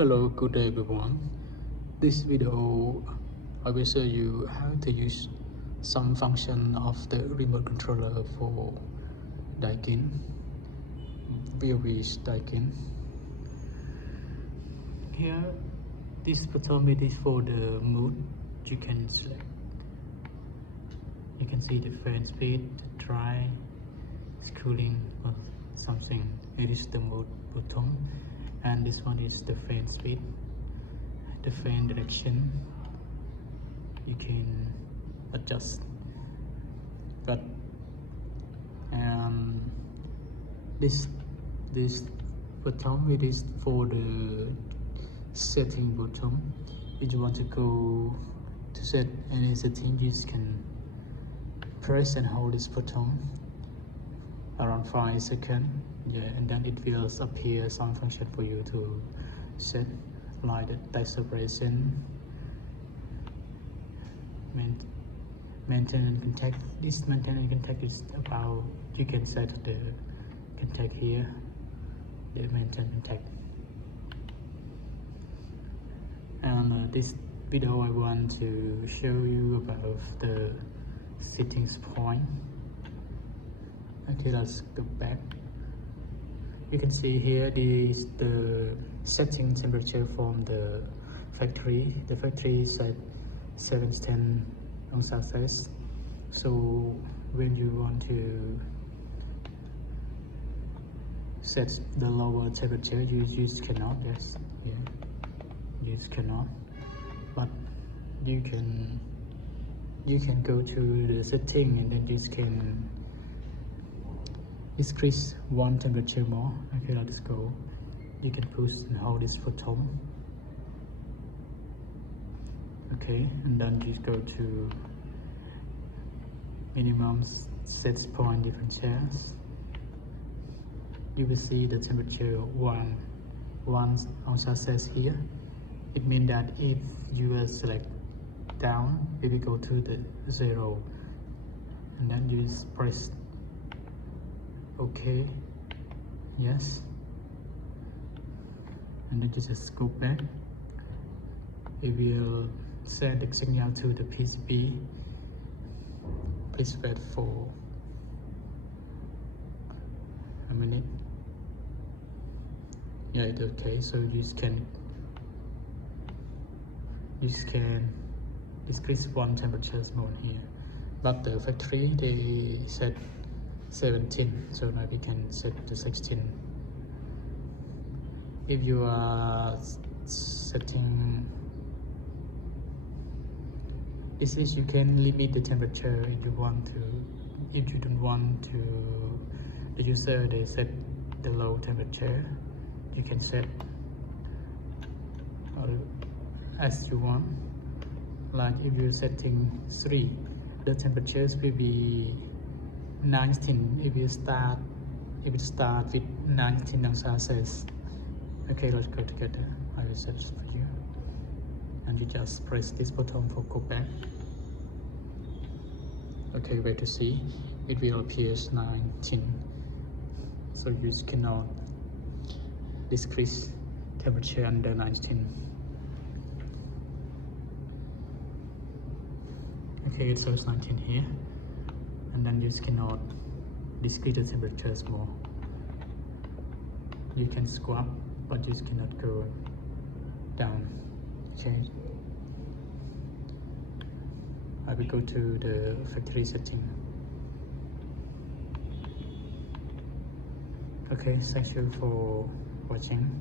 Hello, good day everyone. This video I will show you how to use some function of the remote controller for Daikin. View is Daikin. Here, this button is for the mood. You can select. You can see the fan speed, the dry, cooling, or something. It is the mood button, and this one is the fan speed. The fan direction you can adjust, but this button it is for the setting button. If you want to go to set any setting, you can press and hold this button around 5 seconds, and then it will appear some function for you to set, like the type separation, maintain and contact. This maintain and contact is about, you can set the contact here, the maintain contact. And this video I want to show you about the settings point. Okay, let's go back. You can see here this is the setting temperature from the factory. The factory said 710 degrees Celsius. So when you want to set the lower temperature, you use cannot. Yes, yeah, use cannot. But you can go to the setting and then you can increase one temperature more. Okay, let's go. You can push and hold this button. Okay, and then you go to minimum set point differentials. You will see the temperature 1 degrees Celsius here. It means that if you select down, it will go to the 0, and then you press OK, yes, and then you just go back. It will send the signal to the PCB. Please wait for a minute. Yeah, it's okay. So you can decrease one temperature more here, but the factory they set 17, so now we can set to 16. If you are setting this, is you can limit the temperature if you want to. If you don't want to, the user they set the low temperature, you can set as you want. Like if you're setting 3, the temperatures will be 19. If it start with 19 degrees Celsius. Okay, let's go together. I will set it for you, and you just press this button for go back. Okay, wait to see. It will appear 19. So you cannot decrease temperature under 19. Okay, it shows 19 here, and then you cannot decrease the temperatures more. You can go up, but you cannot go down. Okay, I will go to the factory setting. Okay, thank you for watching.